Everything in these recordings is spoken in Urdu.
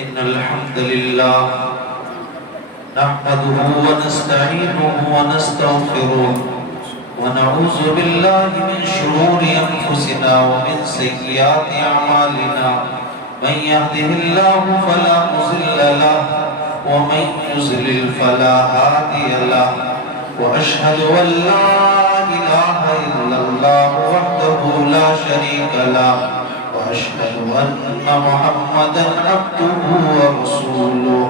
إن الحمد لله نحمده ونستعينه ونستغفره ونعوذ بالله من شرور أنفسنا ومن سيئات أعمالنا من يهده الله فلا مضل له ومن يضلل فلا هادي له وأشهد أن لا إله إلا الله وحده لا شريك له وأشهد أن محمدا عبده ورسوله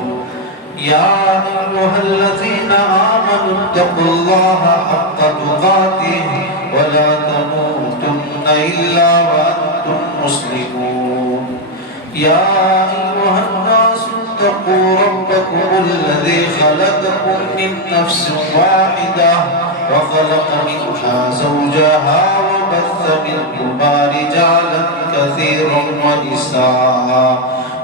يا أيها الذين آمنوا اتقوا الله حق تقاته ولا تموتن إلا وأنتم مسلمون يا أيها الناس اتقوا ربكم الذي خلقكم من نفس واحدة وخلق منها زوجها وبث منهما رجالا كثيرا ونساء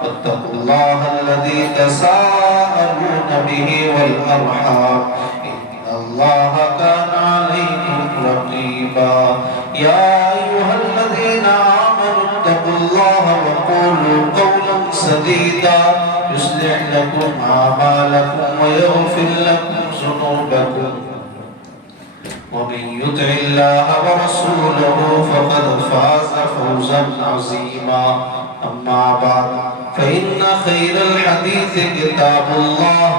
واتقوا الله الذي تساءلون به والأرحام إن الله كان عليكم رقيبا يا أيها الذين آمنوا اتقوا الله وقولوا قولا سديدا يصلح لكم أعمالكم ويغفر لكم ذنوبكم ومن يطع الله ورسوله فقد فاز فوزا عظيما أما بعد فإن خير الحديث كتاب الله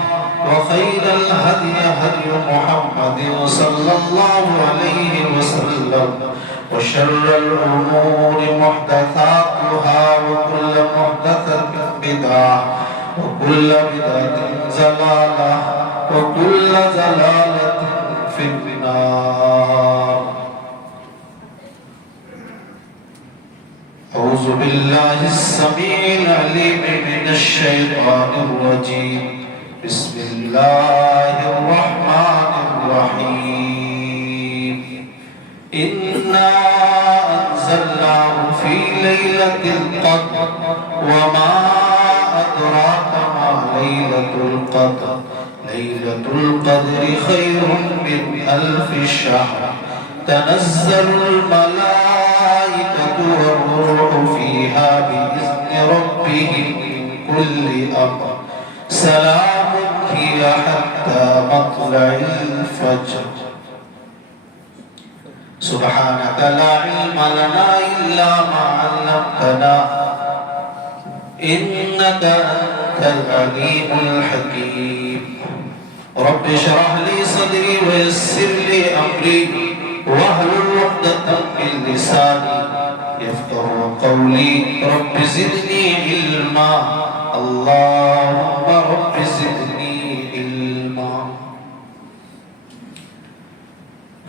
وخير الهدي هدي محمد صلى الله عليه وسلم وشر الأمور محدثاتها وكل محدثة بدعة وكل بدعة ضلالة وكل ضلالة في النار. أعوذ بالله السميع العليم من الشيطان الرجيم. بسم الله الرحمن الرحيم. إنا أنزلناه في ليلة القدر وما أدراك ما ليلة القدر ليلة القدر خير من 1000 شهر تنزل الملائكة والروح فيها بإذن ربهم من كل أمر سلام هي حتى مطلع الفجر. سبحانك لا علم لنا إلا ما علمتنا إنك أنت العليم الحكيم. رب اشرح لي صدري ويسر لي أمري واحلل عقدة من لساني يفقهوا قولي. رب زدني علما اللهم رب زدني علما.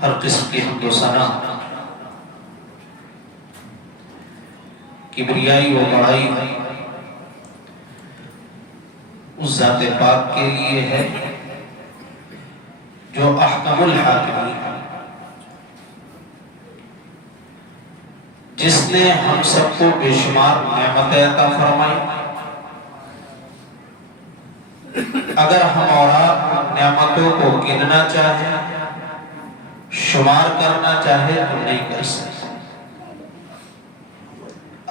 ہر قسم کی حمد و ثنا کبریائی و بڑائی اس ذات پاک کے لیے ہے جو احکم الحاکمین، جس نے ہم سب کو بے شمار نعمتیں عطا فرمائی. اگر ہم اور آپ نعمتوں کو گننا چاہیں، شمار کرنا چاہے تو نہیں کر سکتے.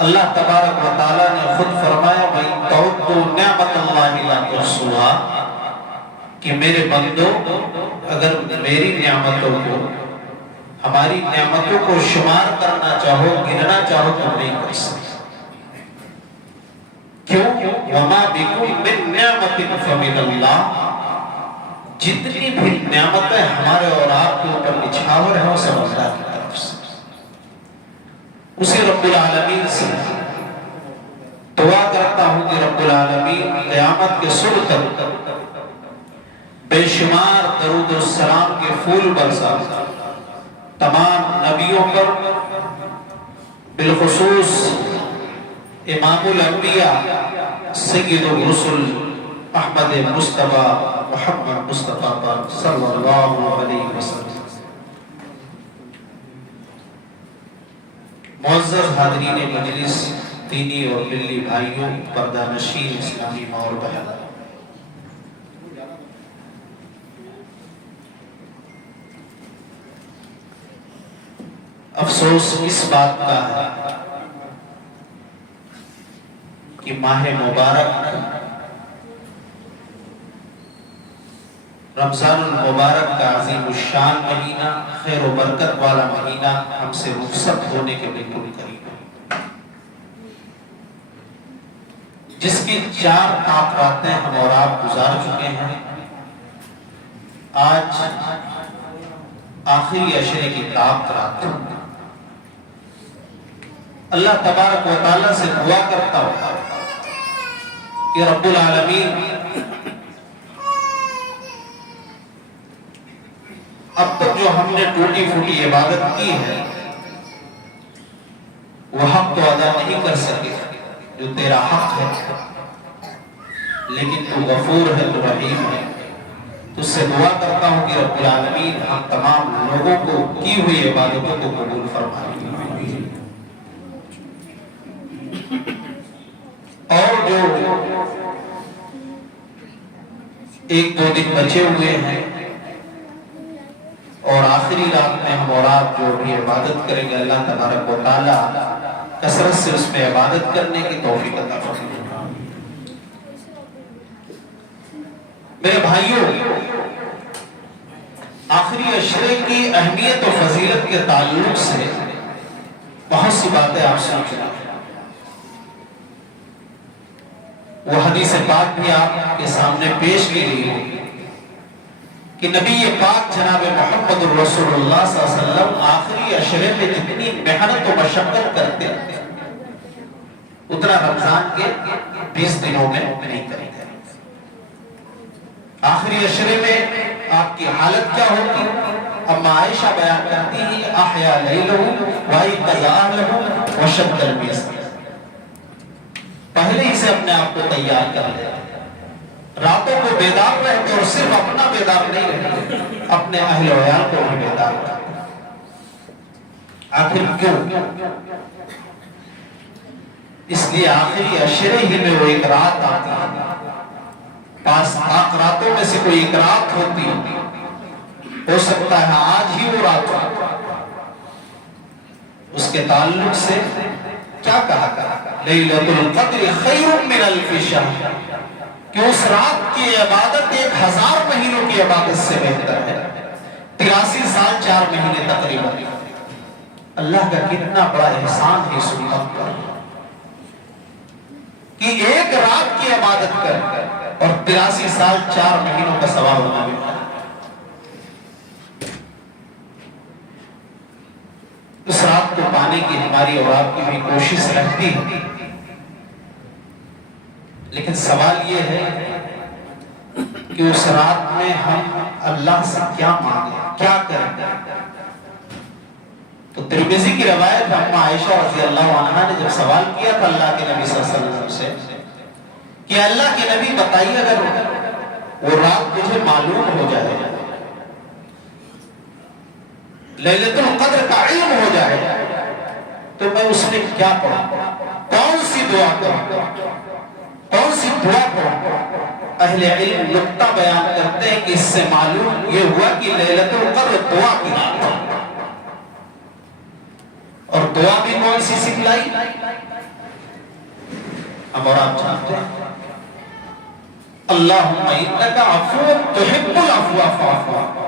اللہ تبارک و تعالیٰ نے خود فرمایا بھائی تَعُدُّوا نِعْمَتَ اللَّهِ لَا تُحْصُوهَا کہ میرے بندو اگر میری نعمتوں کو، ہماری نعمتوں کو شمار کرنا چاہو، گننا چاہو تو نہیں کر سکتے. کیوں؟ وَمَا بِكُم مِّن نِّعْمَةٍ فَمِنَ اللَّهِ جتنی بھی نعمتیں ہمارے اور آپ کے اوپر نچھاور ہیں وہ سب اللہ کی طرف سے. اسی رب العالمین سے دعا کرتا ہوں کہ رب العالمین قیامت کے صبح تک بے شمار درود و سلام کے پھول برسا تمام نبیوں پر، بالخصوص امام الانبیاء سید الرسل احمد مصطفیٰ محمد مصطفیٰ پر صلی اللہ علیہ وسلم. معزز حاضرین مجلس، دینی اور ملی بھائیوں، پردہ نشین اسلامی ماں اور بہن، افسوس اس بات کا ہے کہ ماہ مبارک رمضان المبارک کا عظیم الشان مہینہ، خیر و برکت والا مہینہ ہم سے رخصت ہونے کے بالکل قریب ہے، جس کی 4 راتیں ہم اور آپ گزار چکے ہیں۔ آج آخری عشرے کی رات، اللہ تبارک و تعالیٰ سے دعا کرتا ہوں کہ رب العالمین اب تک جو ہم نے ٹوٹی پھوٹی عبادت کی ہے وہ حق تو ادا نہیں کر سکے جو تیرا حق ہے، لیکن تو غفور ہے، تو رحیم ہے، تو اس سے دعا کرتا ہوں کہ رب العالمین ہم تمام لوگوں کو کی ہوئی عبادتوں کو قبول فرمائے، اور جو 1-2 دن بچے ہوئے ہیں اور آخری رات میں ہم اور آپ جو بھی عبادت کریں گے، اللہ تبارک و تعالیٰ کثرت سے اس میں عبادت کرنے کی توفیق عطا فرمائے۔ میرے بھائیوں، آخری عشرے کی اہمیت و فضیلت کے تعلق سے بہت سی باتیں آپ سن چکے ہیں، وہ حدیث پاک بھی آپ کے سامنے پیش کی گئی ہے کہ نبی پاک جناب محمد رسول اللہ صلی اللہ علیہ وسلم آخری عشرے میں جتنی محنت و مشقت کرتے ہیں اتنا رمضان کے 20 دنوں میں نہیں کرتے۔ آخری عشرے میں آپ کی حالت کیا ہوتی؟ اما عائشہ بیان کرتی ہیں احیا لیلہ وایقظ اہلہ وشد المیزار، پہلے ہی سے اپنے آپ کو تیار کر لے، راتوں کو بیدار رہتے اور صرف اپنا بیدار نہیں رہتے، اپنے اہل و عیال کو بھی بیدار رہتے۔ آخر کیوں؟ اس لیے آخری عشرے ہی میں وہ ایک رات آتی ہے، 5 راتوں میں سے کوئی ایک رات ہوتی، ہو سکتا ہے آج ہی وہ رات ہو۔ اس کے تعلق سے کیا کہا لیلۃ القدر خیر من الف شہر، کہ اس رات کی عبادت 1000 مہینوں کی عبادت سے بہتر ہے، 83 سال 4 مہینے تقریباً۔ اللہ کا کتنا بڑا احسان ہے اس امت پر کہ ایک رات کی عبادت کر اور 83 سال 4 مہینوں کا ثواب بنا لیتا ہے۔ اس رات کو پانے کی ہماری اور آپ کی بھی کوشش رہتی ہے، لیکن سوال یہ ہے کہ اس رات میں ہم اللہ سے کیا مانگیں، کیا کریں؟ تو ترمذی کی روایت اما عائشہ رضی اللہ عنہا نے جب سوال کیا تھا اللہ کے نبی صلی اللہ علیہ وسلم سے کہ اللہ کے نبی بتائیے اگر وہ رات مجھے معلوم ہو جائے، لیلۃ القدر کا علم ہو جائے، تو میں اس میں کیا پڑھوں، کون سی دعا کروں، کون سی دعا پڑھوں؟ اہل علم نقطہ بیان کرتے ہیں کہ اس سے معلوم یہ ہوا کہ لیلۃ القدر دعا کی رات ہے، اور دعا بھی کون سی سکھلائی؟ ہم اور آپ جانتے ہیں اللہم انک عفو تحب العفو فاعف عني۔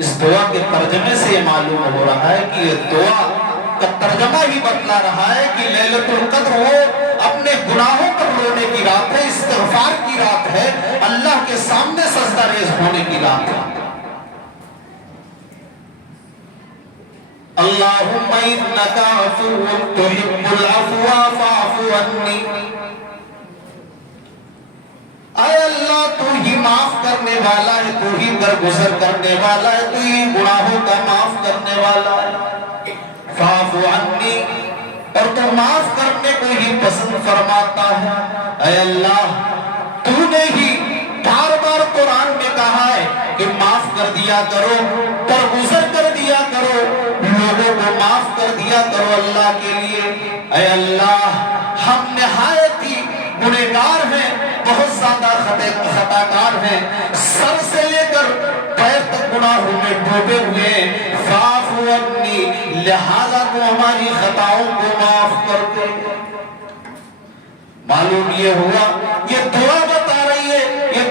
اس دعا کے ترجمے سے یہ معلوم ہو رہا ہے کہ یہ دعا کا ترجمہ ہی بتلا رہا ہے کہ لیلۃ القدر وہ اپنے گناہوں پر رونے کی رات ہے، استغفار کی رات ہے، اللہ کے سامنے سجدہ ریز ہونے کی رات ہے۔ اللہم انک عفو تحب العفو فاعف عني، اے اللہ تو ہی معاف کرنے والا ہے، تو ہی درگزر کرنے والا ہے، تو ہی گناہوں کا معاف کرنے والا ہے، فاعف عني، اور تو معاف کرنے کو ہی پسند فرماتا ہے۔ اے اللہ تو نے ہی بار بار قرآن میں کہا ہے کہ معاف کر دیا کرو، درگزر کر دیا کرو، لوگوں کو معاف کر دیا کرو اللہ کے لیے۔ اے اللہ ہم نہایت ہی گنہگار ہیں، بہت زیادہ خطا کار ہیں، سر سے لے کر پیر تک گناہوں میں ڈوبے ہوئے، فاعف عني، لہذا تو ہماری خطاؤں کو معاف کر دے۔ معلوم یہ ہوا، یہ دعا بتا رہی ہے، یہ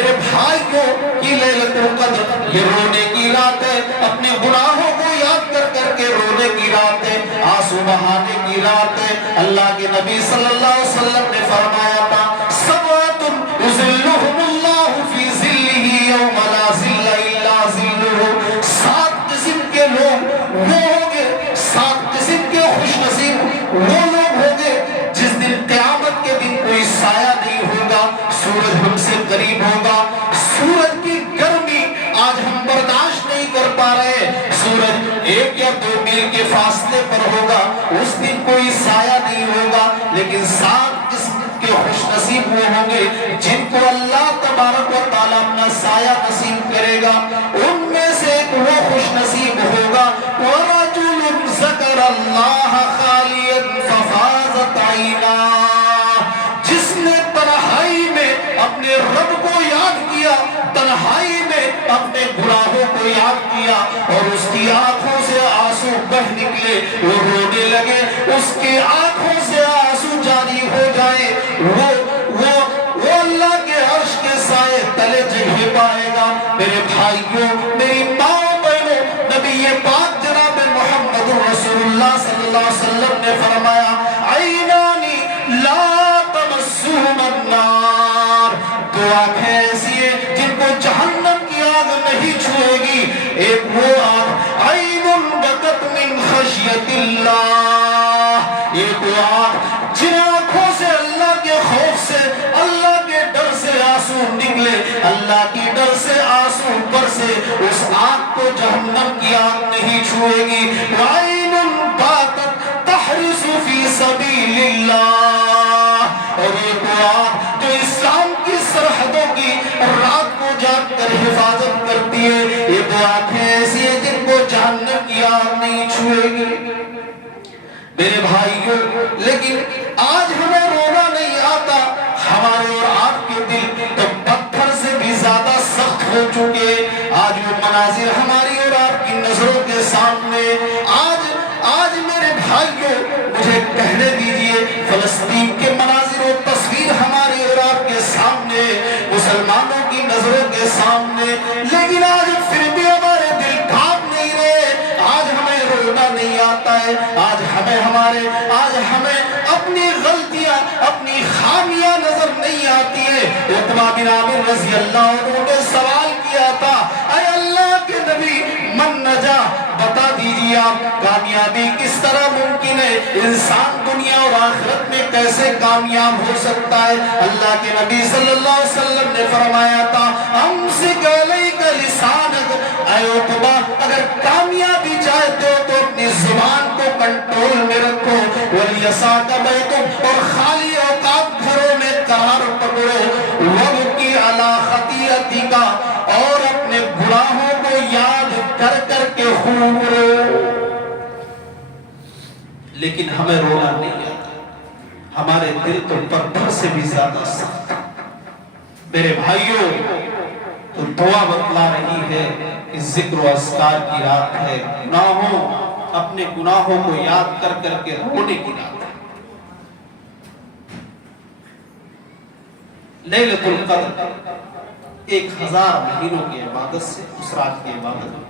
میرے بھائیوں یہ لیلۃ القدر یہ رونے کی رات ہے، اپنے گناہوں کو یاد کر کر کے رونے کی رات ہے، آنسو بہانے کی رات ہے۔ اللہ کے نبی صلی اللہ علیہ وسلم نے فرمایا تھا سبعۃ یظلھم اللہ فی ظلہ یوم لا ظل الا ظلہ، 7 قسم کے لوگ وہ ہوں گے، 7 قسم کے خوش نصیب وہ لوگ ہوں گے جس دن قیامت کے دن کوئی سایہ نہیں ہوگا، سورج ہم سے قریب ہوگا، سورج کی گرمی آج ہم برداشت نہیں کر پا رہے، سورج 1 یا 2 میل کے فاصلے پر ہوگا، اس دن کوئی سایہ نہیں ہوگا، لیکن 7 قسم کے خوش نصیب وہ ہوں گے جن کو اللہ تبارک و تعالیٰ اپنا سایہ نصیب کرے گا۔ ان میں سے ایک وہ خوش نصیب ہوگا وَرَجُلٌ ذَكَرَ اللَّهَ خَالِيًا فَفَاضَتْ عَيْنَاهُ، جس نے تنہائی میں اپنے رب کو یاد کیا، تنہائی میں اپنے گناہوں کو یاد کیا اور اس کی آنکھوں سے آنسو بہ نکلے، وہ رونے لگے، اس کی آنکھوں سے آنسو جاری ہو جائے، وہ اللہ کے عرش کے سائے تلے جگہ پائے گا۔ میرے بھائیوں، میری ماں بہنوں، نبی پاک جناب محمد رسول اللہ صلی اللہ علیہ وسلم نے فرمایا عینانی لا تمسہما النار، 2 آنکھیں ایسی ہیں جن کو جہنم کی آگ نہیں چھوئے گی۔ ایک وہ آنکھ عین بکت من خشیت اللہ، ایک وہ آنکھ جن آنکھوں سے اللہ کے خوف سے، اللہ کے ڈر سے آنسو نکلے، اللہ کی ڈر سے آنسو برسے، اس آنکھ کو جہنم کی آگ نہیں چھوئے گی۔ وعین باتت تحرس فی سبیل اللہ، اور ایک وہ آنکھ جو اسلام کی سرحدوں کی رات کو جاگ کر حفاظت کرتی ہے، یہ 2 آنکھیں ایسی ہیں جن کو جہنم کی آگ نہیں چھوئے گی۔ میرے بھائیوں، لیکن آج ہمیں رونا نہیں آتا، ہمارے اور آپ کے دل تو پتھر سے بھی زیادہ سخت ہو چکے۔ آج وہ مناظر ہماری اور آپ کی نظروں کے سامنے، آج میرے بھائیوں مجھے کہنے دیجئے، فلسطین کے مناظر و تصویر ہمارے اور آپ کے سامنے، مسلمانوں کی نظروں کے سامنے، لیکن آج پھر بھی ہمارے دل کانپ نہیں رہے، آج ہمیں رونا نہیں آتا ہے، آج ہمیں اپنی غلطیاں، اپنی خامیاں نظر نہیں آتی ہے۔ عتبہ بن عامر رضی اللہ عنہ نے سوال کیا تھا اے اللہ کے نبی من نجا، بتا دیجیے آپ کامیابی کس طرح ممکن ہے، انسان دنیا اور آخرت میں کیسے کامیاب ہو سکتا ہے؟ اللہ کے نبی صلی اللہ علیہ وسلم نے فرمایا تھا امسک علیک لسانک، اے عتبہ اگر کامیابی چاہتے ہو تو اپنی زبان کو کنٹرول میں رکھو، ولیساک بیتک، اور خالی اوقات گھروں میں قرار پکڑو، وابکی علی خطیئتک، اور اپنے گناہوں کو یاد کر کر کے خوب رو۔ لیکن ہمیں رونا نہیں آتا، ہمارے دل تو پتھر سے بھی زیادہ سخت۔ میرے بھائیوں، تو دعا بتلا رہی ہے کہ ذکر و اذکار کی رات ہے، اپنے گناہوں کو یاد کر کر کے رونے کی رات ہے۔ لیلۃ القدر 1000 مہینوں کی عبادت سے اس رات کی عبادت ہے۔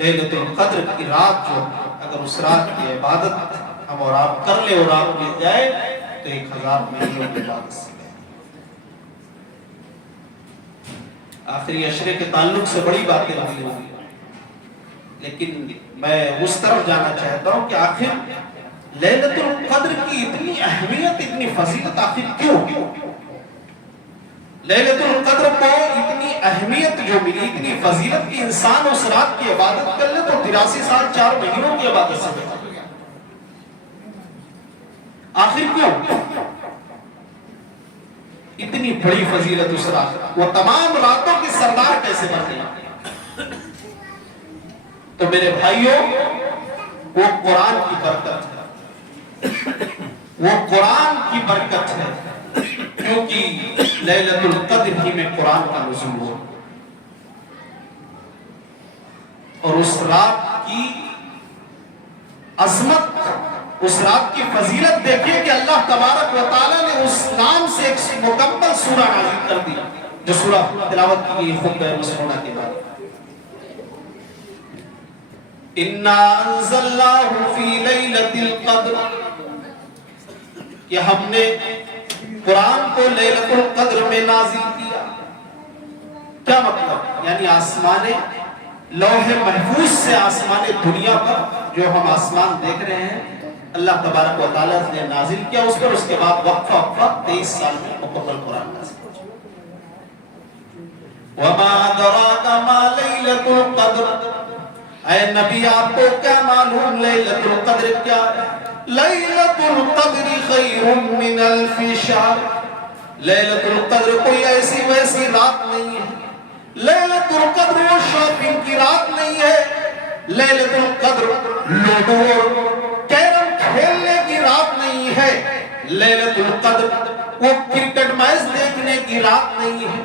لیلۃ القدر کی رات جو اگر اس رات کی عبادت ہم اور آپ کر لے اور آپ مل جائے تو 1000 مہینوں کی عبادت سے۔ آخری عشرے کے تعلق سے بڑی باتیں ہوئی ہوں گی، لیکن میں اس طرف جانا چاہتا ہوں کہ آخر لیلۃ القدر کی اتنی اہمیت، اتنی فضیلت آخر کیوں؟ لیلۃ القدر کو اتنی اہمیت جو ملی، اتنی فضیلت کی انسان اس رات کی عبادت کر لے تو 83 سال 4 مہینوں کی عبادت سے بہتر ہو گیا۔ آخر کیوں اتنی بڑی فضیلت اس رات؟ وہ تمام راتوں کی سردار کیسے بن گئی؟ تو میرے بھائیوں، وہ قرآن کی برکت ہے، وہ قرآن کی برکت ہے، کیونکہ لیلۃ القدر ہی میں قرآن کا نزول ہو، اور اس رات کی عظمت، اس رات کی فضیلت دیکھیں کہ اللہ تبارک و تعالیٰ نے اس نام سے ایک مکمل سورہ نازل کر دی۔ جو سورہ تلاوت کی گئی خطبہ مسعودہ کے بعد. اِنَّا أَنزَلْنَاهُ فِي لَيْلَةِ الْقَدْرِ کہ ہم نے قرآن کو لیلۃ القدر میں نازل کیا. کیا مطلب؟ یعنی آسمان لوح محفوظ سے آسمان دنیا پر جو ہم آسمان دیکھ رہے ہیں اللہ تبارک و تعالیٰ نے نازل کیا اس پر. اس کے بعد وقفہ 23 سال میں مکمل قرآن نازل ہو. وَمَا أَدْرَاكَ مَا لَيْلَةُ الْقَدْرِ اے نبی آپ کو کیا معلوم لیلۃ القدر کیا ہے؟ لیلۃ القدر خیر من الف شہر. لیلۃ القدر کوئی ایسی ویسی رات نہیں ہے. لیلۃ القدر وہ شاپنگ کی رات نہیں ہے. لیلۃ القدر لوڈو کیرم کھیلنے کی رات نہیں ہے. لیلۃ القدر وہ کرکٹ میچ دیکھنے کی رات نہیں ہے.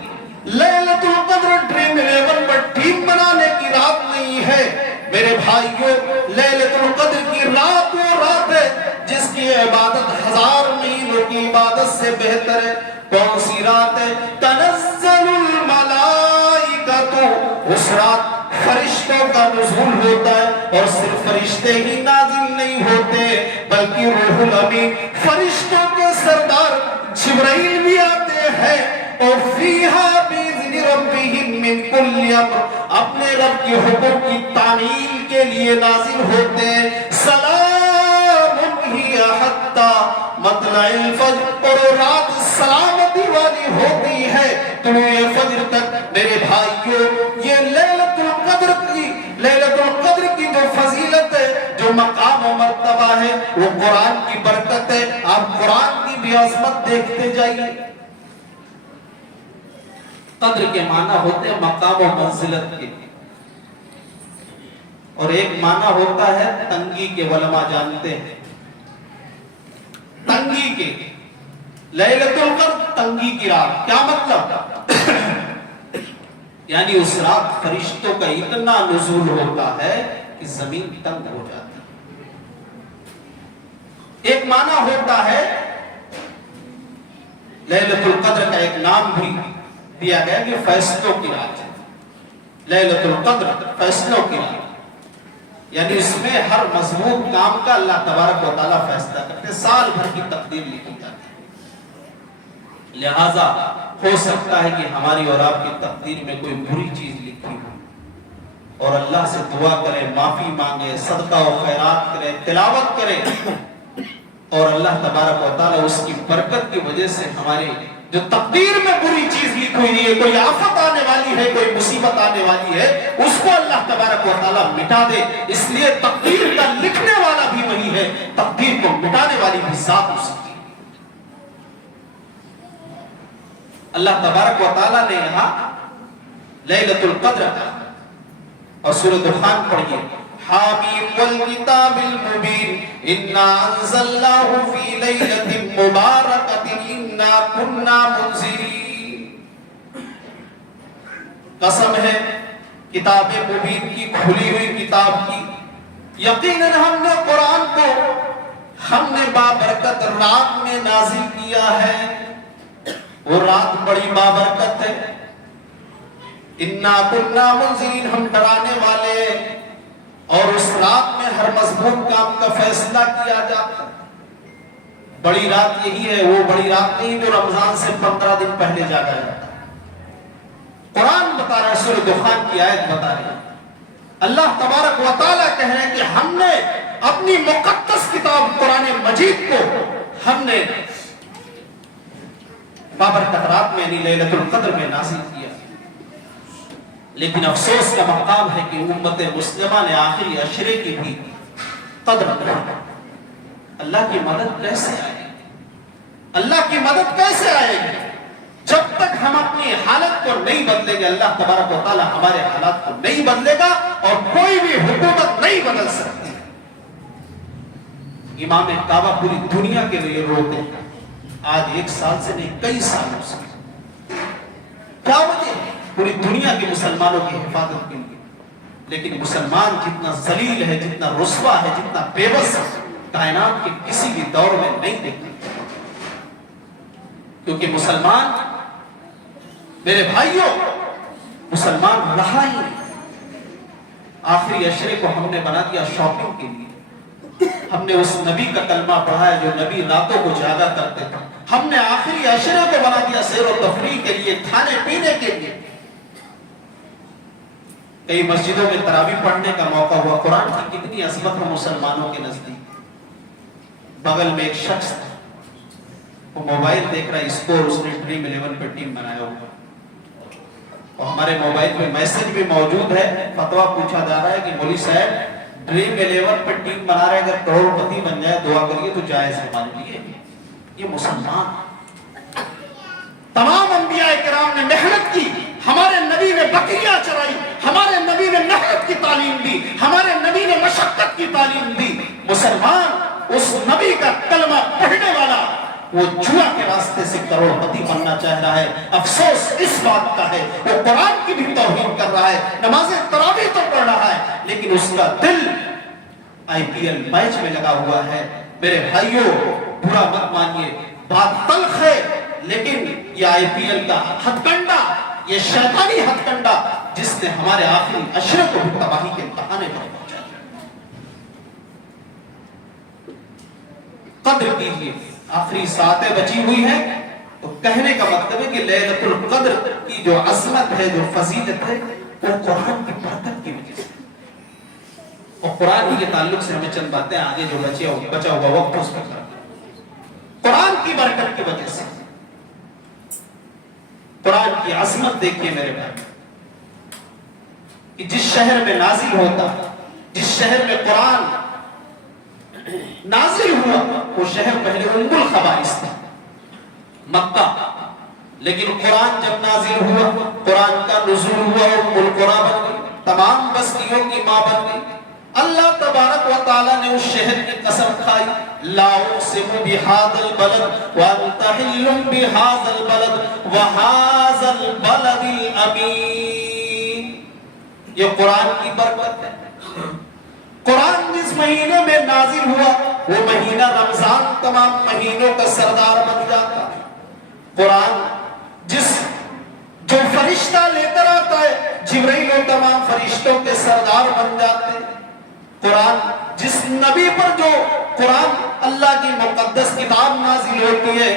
لیلۃ القدر ڈریم 11 پر ٹیم بنانے کی رات نہیں ہے. میرے بھائیوں لیلۃ القدر کی رات وہ رات ہے جس کی عبادت 1000 مہینوں کی عبادت سے بہتر ہے. کون سی رات ہے؟ تنزل الملائکۃ. اس رات فرشتوں کا نزول ہوتا ہے اور صرف فرشتے ہی نازل نہیں ہوتے بلکہ روح الامین فرشتوں کے سردار جبرائیل بھی آتے ہیں اور فیہا باذن ربہم من کل امر اپنے رب کے حکم کی تعمیل کے لیے نازل ہوتے ہیں. سلام ہی حتی مطلع الفجر. اور رات سلامتی والی ہوتی ہے طلوع فجر تک. میرے بھائیوں یہ لیلۃ القدر کی جو فضیلت ہے جو مقام و مرتبہ ہے وہ قرآن کی برکت ہے. آپ قرآن کی بھی عظمت دیکھتے جائیے. قدر کے معنی ہوتے ہیں مقام و منزلت کے اور ایک معنی ہوتا ہے تنگی کے. علماء جانتے ہیں تنگی کے. لیلۃ القدر تنگی کی رات. کیا مطلب؟ یعنی اس رات فرشتوں کا اتنا نزول ہوتا ہے کہ زمین تنگ ہو جاتی ہے. ایک معنی ہوتا ہے لیلۃ القدر کا ایک نام بھی دیا گیا کہ فیصلوں کی رات ہے. لیلۃ القدر فیصلوں کی رات یعنی اس میں ہر مضمون کام کا اللہ تبارک و تعالیٰ فیصلہ کرتے. سال بھر کی تقدیر لکھی جاتی ہے. لہذا ہو سکتا ہے کہ ہماری اور آپ کی تقدیر میں کوئی بری چیز لکھی ہو اور اللہ سے دعا کرے, معافی مانگے, صدقہ و خیرات کرے, تلاوت کرے اور اللہ تبارک و تعالیٰ اس کی برکت کی وجہ سے ہماری جو تقدیر میں بری چیز لکھی ہوئی ہے, کوئی آفت آنے والی ہے, کوئی مصیبت آنے والی ہے, اس کو اللہ تبارک و تعالیٰ مٹا دے. اس لیے تقدیر کا لکھنے والا بھی وہی ہے, تقدیر کو مٹانے والی بھی ذات اس کی. اللہ تبارک و تعالیٰ نے یہاں لیلۃ القدر اور سورۃ دخان پڑھیے. حامیم والکتاب المبین انا انزلناہ فی لیلۃ مبارکۃ انا کنا منذرین. قسم ہے کتاب مبین کی, کھلی ہوئی کتاب کی. یقیناً ہم نے قرآن کو ہم نے بابرکت رات میں نازل کیا ہے. وہ رات بڑی بابرکت ہے. انا کنا منذرین ہم ڈرانے والے اور اس رات میں ہر مضمون کام کا فیصلہ کیا جاتا ہے. بڑی رات یہی ہے, وہ بڑی رات نہیں جو رمضان سے 15 دن پہلے جاگا جاتا ہے. قرآن بتا رہا ہے, سورۃ دخان کی آیت بتا رہی ہے. اللہ تبارک و تعالیٰ کہہ رہے ہیں کہ ہم نے اپنی مقدس کتاب قرآن مجید کو ہم نے بابرکت رات میں یعنی لیلۃ القدر میں نازل کیا. لیکن افسوس کا مقام ہے کہ امت مسلمہ نے آخری عشرے کی بھی قدر نہیں. اللہ کی مدد کیسے آئے گی؟ اللہ کی مدد کیسے آئے گی جب تک ہم اپنی حالت کو نہیں بدلیں گے؟ اللہ تبارک و تعالیٰ ہمارے حالات کو نہیں بدلے گا اور کوئی بھی حکومت نہیں بدل سکتی. امام کعبہ پوری دنیا کے لیے روتے ہیں, آج 1 سال سے نہیں کئی سالوں سے. کیا وجہ ہے؟ پوری دنیا کے مسلمانوں کی حفاظت کے لیے. لیکن مسلمان جتنا ذلیل ہے, جتنا رسوا ہے, جتنا بے بس کائنات کے کسی بھی دور میں نہیں دیکھتے. کیونکہ مسلمان میرے بھائیوں، مسلمان رہا ہی نہیں۔ آخری عشرے کو ہم نے بنا دیا شاپنگ کے لیے۔ ہم نے اس نبی کا کلمہ پڑھا ہے جو نبی راتوں کو جاگا کرتے تھے۔ ہم نے آخری عشرے کو بنا دیا سیر و تفریح کے لیے، کھانے پینے کے لیے۔ کئی مسجدوں میں تراویح پڑھنے کا موقع ہوا۔ قرآن کی کتنی عظمت ہے مسلمانوں کے نزدیک۔ بغل میں ایک شخص تھا، وہ موبائل دیکھ رہا ہے، اسکور اس نے ڈریم 11 پہ ٹیم بنایا ہوا، اور ہمارے موبائل پہ میسج بھی موجود ہے۔ فتویٰ پوچھا جا رہا ہے کہ مولوی صاحب ڈریم 11 پہ ٹیم بنا رہے، اگر کروڑ پتی بن جائے دعا کریے تو جائز ہے ہمارے لیے۔ یہ مسلمان، تمام انبیاء کرام نے محنت کی، ہمارے نبی نے بکریاں چرائی، ہمارے نبی نے محنت کی تعلیم دی، ہمارے نبی نے مشقت کی تعلیم دی۔ مسلمان اس نبی کا کلمہ پڑھنے والا وہ جوا کے راستے سے کروڑ پتی بننا چاہ رہا ہے۔ افسوس اس بات کا ہے وہ قرآن کی بھی توہین کر رہا ہے، نماز تراویح تو پڑھ رہا ہے، لیکن اس کا دل IPL میچ میں لگا ہوا ہے۔ میرے بھائیوں، برا مت مانیے، بات تلخ ہے، لیکن یہ IPL کا ہتھ کنڈا، یہ شیطانی ہتھ کنڈا جس نے ہمارے آخری عشرے کو بھی تباہی کے بہانے پر پہنچا دیا۔ قدر کیجیے، آخری ساعتیں بچی ہوئی ہیں، تو کہنے کا مطلب ہے کہ لیلۃ القدر کی جو عظمت ہے، جو فضیلت ہے، وہ قرآن کی برکت کی وجہ سے۔ اور قرآن کے تعلق سے ہمیں چند باتیں آگے جو بچا ہوا وقت اس پر کریں۔ قرآن کی برکت کی وجہ سے قرآن کی عظمت دیکھیے میرے بھائی، کہ جس شہر میں نازل ہوتا، جس شہر میں قرآن نازل ہوا، وہ شہر پہلے ام الخبائث تھا، مکہ، لیکن قرآن جب نازل ہوا، قرآن کا نزول ہوا، ام القری بن گئی، تمام بستیوں کی ماں بن گئی۔ اللہ تبارک و تعالیٰ نے اس شہر کی قسم کھائی، لا اقسم بہذا البلد وانت حل بہذا البلد وہذا البلد الامین۔ یہ قرآن کی برکت ہے۔ قرآن جس مہینے میں نازل ہوا، وہ مہینہ رمضان تمام مہینوں کا سردار بن جاتا۔ قرآن جو فرشتہ لے کر آتا ہے، جبرائیل و تمام فرشتوں کے سردار بن جاتے۔ قرآن جس نبی پر جو قرآن اللہ کی مقدس کتاب نازل ہوتی ہے،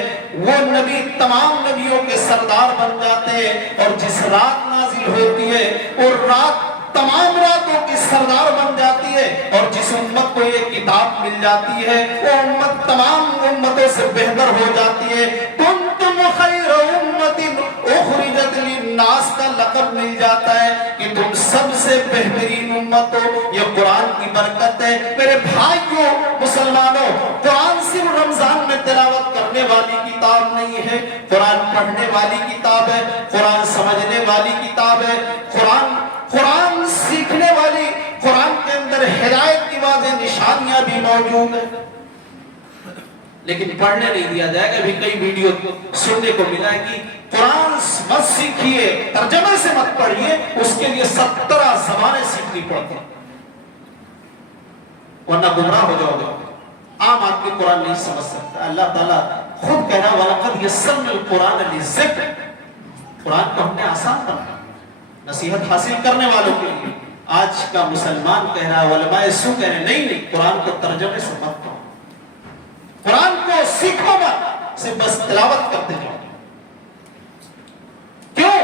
وہ نبی تمام نبیوں کے سردار بن جاتے ہیں، اور جس رات نازل ہوتی ہے وہ رات تمام راتوں کی سردار بن جاتی ہے، اور جس امت کو یہ کتاب مل جاتی ہے وہ امت تمام امتوں سے بہتر ہو جاتی ہے۔ کنتم خیر امت اخرجت للناس کا لقب مل جاتا ہے کہ تم سب سے بہترین امت ہو۔ یہ قرآن کی برکت ہے۔ میرے بھائیوں مسلمانوں، قرآن صرف رمضان میں تلاوت کرنے والی کتاب نہیں ہے، قرآن پڑھنے والی کتاب ہے، قرآن سمجھنے والی کتاب ہے، قرآن سیکھنے والی، قرآن کے اندر ہدایت کی واضح نشانیاں بھی موجود ہیں، لیکن پڑھنے نہیں دیا جائے گا۔ ابھی کئی ویڈیو سننے کو ملا ہے کہ قرآن مت سیکھیے، ترجمے سے مت پڑھیے، اس کے لیے 17 زبانیں سیکھنی پڑتی ہیں، ورنہ گمراہ ہو جاؤ گے۔ عام آدمی قرآن نہیں سمجھ سکتا۔ اللہ تعالیٰ خود کہہ رہا وَلَقَدْ يَسَّرْنَا الْقُرْآنَ لِلذِّكْرِ، قرآن کو ہم نے آسان بنایا نصیحت حاصل کرنے والوں کے لیے۔ آج کا مسلمان کہہ رہا ہے، علماء سو کہہ رہے نہیں، قرآن کو ترجمے سے مت پڑھو، قرآن کو سیکھو مت، صرف بس تلاوت کرتے جاؤ۔ کیوں؟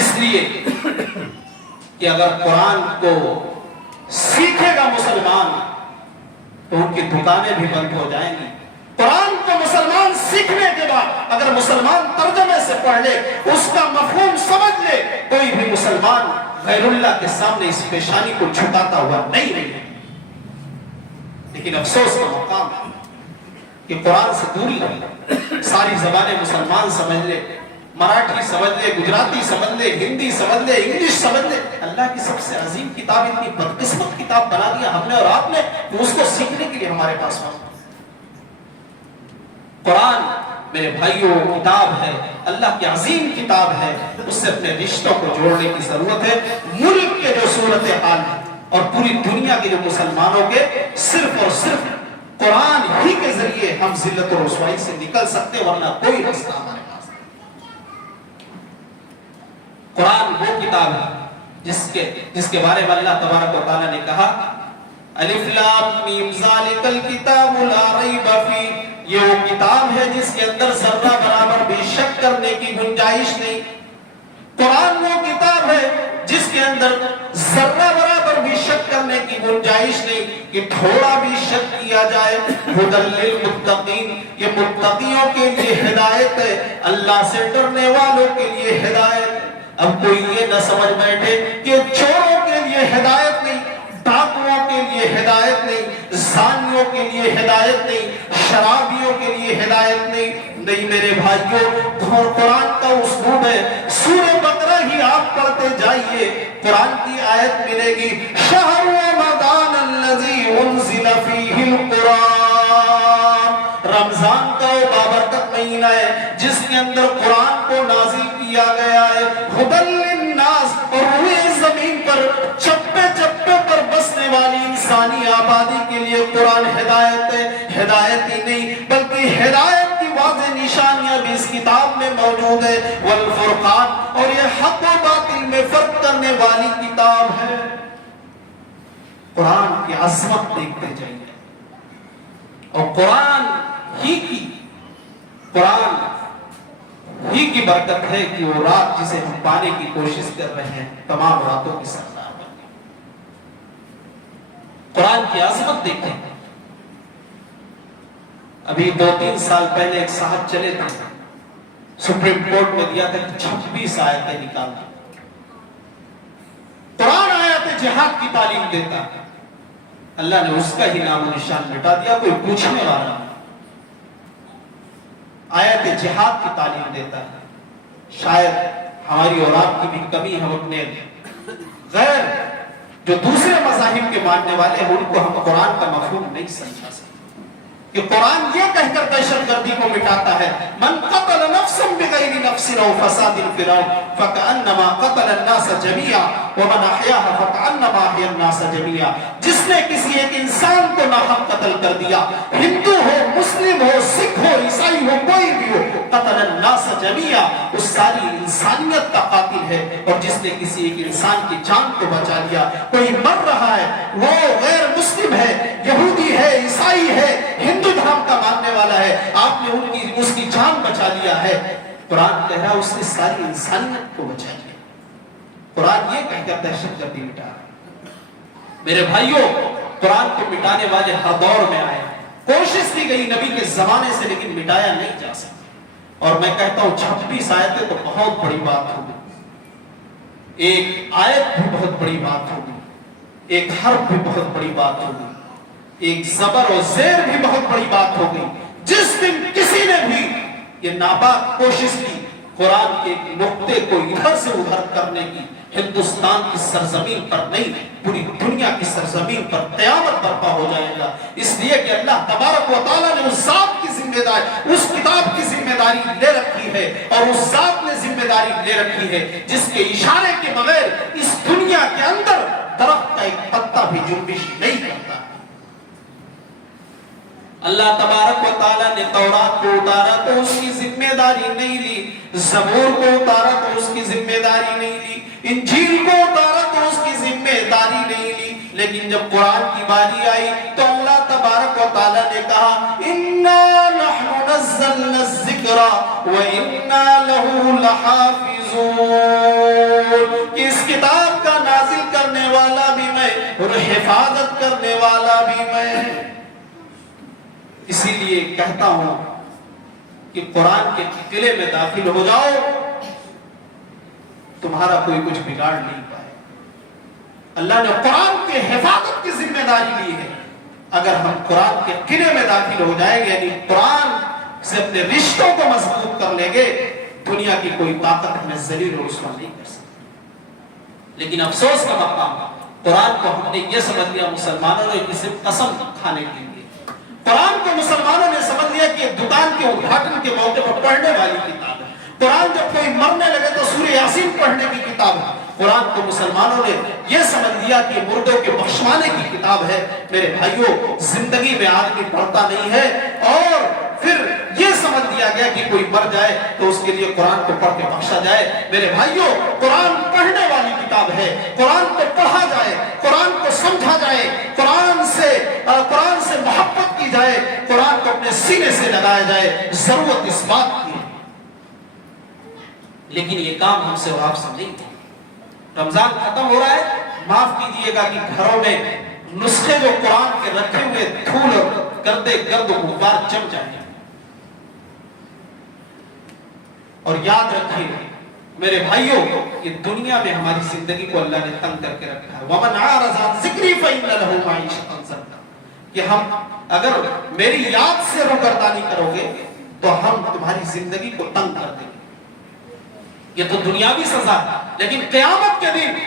اس لیے کہ اگر قرآن کو سیکھے گا مسلمان تو ان کی دکانیں بھی بند ہو جائیں گی۔ قرآن کو مسلمان سیکھنے کے بعد اگر مسلمان ترجمے سے پڑھ لے، اس کا مفہوم سمجھ لے، کوئی بھی مسلمان غیر اللہ کے سامنے اس پیشانی کو جھکاتا ہوا نہیں رہے۔ لیکن افسوس کا مقام ہے کہ قرآن سے دوری رہی۔ ساری زبانیں مسلمان سمجھ لے، مراٹھی سمجھ لے، گجراتی سمجھ لے، ہندی سمجھ لے، انگلش سمجھ لے، اللہ کی سب سے عظیم کتاب اتنی بدقسمت کتاب بنا دیا ہم نے اور آپ نے کہ اس کو سیکھنے کے لیے ہمارے پاس وقت۔ قرآن میرے بھائیوں کتاب ہے، اللہ کی عظیم کتاب ہے، اس سے اپنے رشتوں کو جوڑنے کی ضرورت ہے۔ ملک کے جو صورتحال ہے اور پوری دنیا کے جو مسلمانوں کے، صرف اور صرف قرآن ہی کے ذریعے ہم ذلت و رسوائی سے نکل سکتے، ورنہ کوئی راستہ ہمارے پاس نہیں۔ کتاب ہے جس کے بارے میں اللہ تبارک و تعالیٰ نے کہا الف لام میم ذالک الکتاب لا ریب فیہ، یہ وہ کتاب ہے جس کے اندر ذرہ برابر بھی شک کرنے کی گنجائش نہیں۔ قرآن وہ کتاب ہے جس کے اندر ذرہ برابر بھی شک کرنے کی گنجائش نہیں کہ تھوڑا بھی شک کیا جائے۔ ھدی للمتقین، یہ متقیوں کے لیے ہدایت ہے، اللہ سے ڈرنے والوں کے لیے ہدایت ہے۔ اب کوئی یہ نہ سمجھ بیٹھے کہ چوروں کے لیے ہدایت نہیں، ڈاکوؤں کے لیے ہدایت نہیں، زانیوں کے لیے ہدایت نہیں، شرابیوں کے لیے ہدایت نہیں میرے بھائیوں، قرآن کا اسلوب ہے۔ سورہ بقرہ ہی آپ پڑھتے جائیے، قرآن کی آیت ملے گی شہر رمضان الذی انزل فیہ القرآن، رمضان کا وہ بابرکت مہینہ ہے جس کے اندر قرآن کو نازل کیا گیا ہے۔ ھدی للناس، اور روئے زمین پر چپے چپے پر بسنے والی انسانی آبادی کے لیے قرآن ہدایت ہے۔ ہدایت ہی نہیں بلکہ ہدایت کی واضح نشانیاں بھی اس کتاب میں موجود ہے۔ والفرقان، اور یہ حق و باطل میں فرق کرنے والی کتاب ہے۔ قرآن کی عظمت دیکھتے جائیے، اور قرآن ہی کی برکت ہے کہ وہ رات جسے ہم پانے کی کوشش کر رہے ہیں تمام راتوں کی سردار بنے۔ قرآن کی عظمت دیکھیں۔ ابھی 2-3 سال پہلے ایک صاحب چلے تھے، سپریم کورٹ میں دیا تھا 26 آیتیں نکالنا۔ قرآن آیت جہاد کی تعلیم دیتا، اللہ نے اس کا ہی نام و نشان مٹا دیا، کوئی پوچھنے والا نہیں۔ آیت جہاد کی تعلیم دیتا ہے۔ شاید ہماری اور آپ کی بھی کمی ہم اپنے غیر جو دوسرے مذاہب کے ماننے والے ہیں ان کو ہم قرآن کا مفہوم نہیں سمجھا سکتے کہ قرآن یہ کہہ کر دہشت گردی کو مٹاتا ہے من قتل نفسا بغیر نفس او فساد فی الارض فکأنما قتل الناس جميعا ومن احیاها فکأنما احیا الناس جميعا، جس نے کسی ایک انسان کو ناحق قتل کر دیا، ہندو ہو، مسلم ہو، سکھ ہو، عیسائی ہو، کوئی بھی ہو، قتل الناس جميعا، اس ساری انسانیت کا قاتل ہے۔ اور جس نے کسی ایک انسان کی جان کو بچا لیا، کوئی مر رہا ہے، وہ غیر مسلم ہے، یہودی ہے، عیسائی ہے، ہندو دھرم کا ماننے والا ہے، آپ نے اس کی جان بچا لیا ہے، قرآن کہہ رہا اس نے ساری انسانیت کو بچا لیا۔ قرآن یہ کہہ کر دہشت گردی مٹا رہا۔ میرے بھائیوں، قرآن کو مٹانے والے ہر دور میں آئے، کوشش کی گئی نبی کے زمانے سے، لیکن مٹایا نہیں جا سکتا۔ اور میں کہتا ہوں 26 آیتیں تو بہت بڑی بات ہوگی، ایک آیت بھی بہت بڑی بات ہوگی، ایک حرف بھی بہت بڑی بات ہوگی، ایک زبر و زیر بھی بہت بڑی بات ہوگی۔ جس دن کسی نے بھی یہ ناپاک کوشش کی قرآن کے نقطے کو ادھر سے ادھر کرنے کی، ہندوستان کی سرزمین پر نہیں پوری دنیا کی سرزمین پر قیامت برپا ہو جائے گا۔ اس لیے کہ اللہ تبارک و تعالیٰ نے اس ذات کی ذمہ داری، اس کتاب کی ذمہ داری لے رکھی ہے، اور اس ذات نے ذمہ داری لے رکھی ہے جس کے اشارے کے بغیر اس دنیا کے اندر درخت کا ایک پتا بھی جنبش نہیں کرتا۔ اللہ تبارک و تعالیٰ نے تورات کو اتارا تو اس کی ذمہ داری نہیں لی، زبور کو اتارا تو اس کی ذمہ داری نہیں لی، انجیل کو اتارا تو اس کی ذمہ داری نہیں لی، لیکن جب قرآن کی باری آئی تو اللہ تبارک و تعالیٰ نے کہا اِنَّا نَحْنُ نَزَّلْنَا الذِّكْرَ وَإِنَّا لَهُ لَحَافِظُونَ، کہ اس کتاب کا نازل کرنے والا بھی میں اور حفاظت کرنے والا بھی میں۔ اسی لیے کہتا ہوں کہ قرآن کے قلعے میں داخل ہو جاؤ، تمہارا کوئی کچھ بگاڑ نہیں پائے۔ اللہ نے قرآن کے حفاظت کی ذمہ داری لی ہے۔ اگر ہم قرآن کے قلعے میں داخل ہو جائیں گے، یعنی قرآن سے اپنے رشتوں کو مضبوط کر لیں گے، دنیا کی کوئی طاقت ہمیں ذلیل و رسوا نہیں کر سکتی۔ لیکن افسوس کا مقام، قرآن کو ہم نے یہ سمجھ لیا مسلمانوں نے کہ صرف قسم کھانے کے لیے، قرآن کو مسلمانوں نے سمجھ لیا کہ دکان کے ادھاٹن کے موقع پر پڑھنے والی کتاب ہے، قرآن جب کوئی مرنے لگے تو سورہ یاسین پڑھنے کی کتاب ہے، قرآن کو مسلمانوں نے یہ سمجھ لیا کہ مردوں کے بخشوانے کی کتاب ہے۔ میرے بھائیوں، زندگی میں آدمی پڑھتا نہیں ہے اور پھر یہ سمجھ دیا گیا کہ کوئی مر جائے تو اس کے لیے قرآن کو پڑھ کے بخشا جائے۔ میرے بھائیوں، قرآن پڑھنے والی کتاب ہے، قرآن کو پڑھا جائے، قرآن کو سمجھا جائے، قرآن سے محبت کی جائے، قرآن کو اپنے سینے سے لگایا جائے، ضرورت اس بات کی ہے۔ لیکن یہ کام ہم سے اور آپ سے نہیں ہے۔ رمضان ختم ہو رہا ہے، معاف کیجئے گا کہ گھروں میں نسخے جو قرآن کے رکھے ہوئے دھول اور گردے گرد و غبار جم جائیں۔ اور یاد رکھیے میرے بھائیوں، یہ دنیا میں ہماری زندگی کو اللہ نے تنگ کر کے رکھا ہے۔ وَمَنْ أَعْرَضَ عَنْ ذِكْرِي فَإِنَّ لَهُ مَعِيشَةً ضَنكًا، کہ ہم اگر میری یاد سے روگردانی کرو گے تو ہم تمہاری زندگی کو تنگ کر دیں گے۔ یہ تو دنیاوی سزا ہے، لیکن قیامت کے دن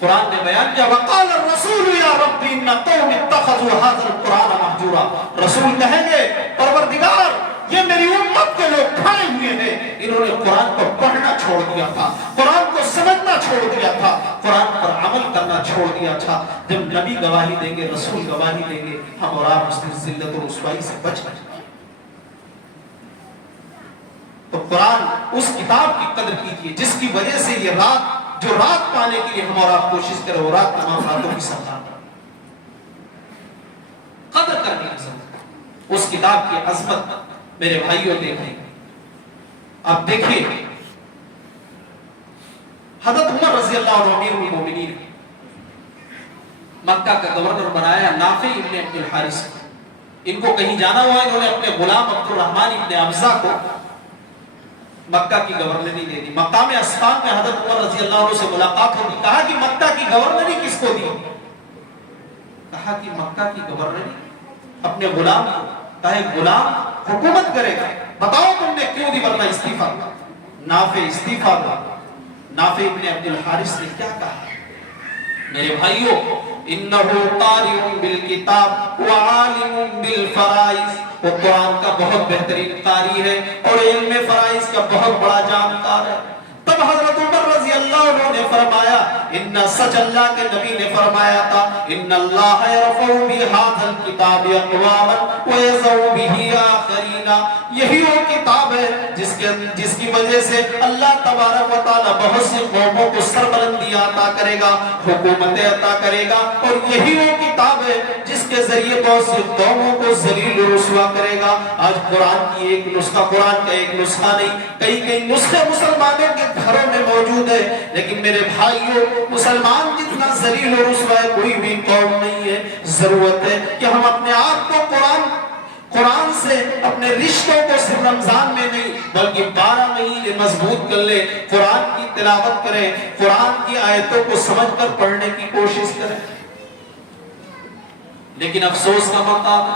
قرآن نے بیان کیا وَقَالَ الرَّسُولُ يَا رَبِّ إِنَّ قَوْمِ اتَّخَذُوا هَذَا الْقُرْآنَ مَهْجُورًا، رسول کہیں گے پروردگار یہ میری امت کے لوگ کھڑے ہوئے ہیں، انہوں نے قرآن کو پڑھنا چھوڑ دیا تھا، قرآن کو سمجھنا چھوڑ دیا تھا، قرآن پر عمل کرنا چھوڑ دیا تھا۔ جب نبی گواہی دیں گے، رسول گواہی دیں گے، ہم اور آپ اس دن ذلت و رسوائی سے بچ جائیں۔ تو قرآن اس کتاب کی قدر کیجیے جس کی وجہ سے یہ رات، جو رات پانے کے لیے ہم اور آپ کوشش کریں، وہ رات تمام راتوں کی سردار قدر کرنے کی ضرورت۔ اس کتاب کی عظمت میرے بھائیوں دیکھیں، آپ دیکھیں حضرت عمر رضی اللہ عنہ امیر المومنین مکہ کا گورنر بنایا نافع ابن عبد الحارث، ان کو کہیں جانا ہوا، انہوں نے اپنے غلام عبد الرحمن ابن ابزہ کو مکہ کی گورنری دے دی۔ مقام اسفان میں حضرت عمر رضی اللہ عنہ سے ملاقات ہوئی، کہا کہ مکہ کی گورنری کس کو دی؟ کہا کہ مکہ کی گورنری اپنے غلام کو۔ کہا غلام حکومت کرے گا، بتاؤ تم نے کیوں دی؟ ورنہ استعفیٰ۔ نافع استعفیٰ دیا۔ نافع ابن عبد الحارث نے کیا کہا؟ میرے بھائیوں، انہو قارئ بالکتاب وعالم بالفرائض، وہ قرآن کا بہت بہترین قاری ہے اور علم فرائض کا بہت بڑا جانکار ہے۔ تب حضرت عمر رضی اللہ عنہ نے فرمایا، ان سچ اللہ کے نبی نے فرمایا تھا، ان اللہ یرفع بہذا الکتاب اقواما ویضع بہ آخرین، یہی وہ کتاب ہے جس کی وجہ سے اللہ تبارک و تعالی بہت سی قوموں کو سربلندی عطا کرے گا، حکومتیں عطا کرے گا، اور یہی وہ کتاب ہے جس کے ذریعے بہت سی قوموں کو ذلیل و رسوا کرے گا۔ آج قرآن کی ایک نسخہ، قرآن کا ایک نسخہ نہیں، کئی نسخے مسلمانوں کے گھروں میں موجود ہے، لیکن میرے بھائیوں، مسلمان جتنا ذلیل و رسوا ہے کوئی بھی قوم نہیں ہے۔ ضرورت ہے کہ ہم اپنے آپ کو قرآن سے اپنے رشتوں کو صرف رمضان میں نہیں بلکہ 12 مہینے مضبوط کر لیں، قرآن کی تلاوت کریں، قرآن کی آیتوں کو سمجھ کر پڑھنے کی کوشش کریں۔ لیکن افسوس کا مقام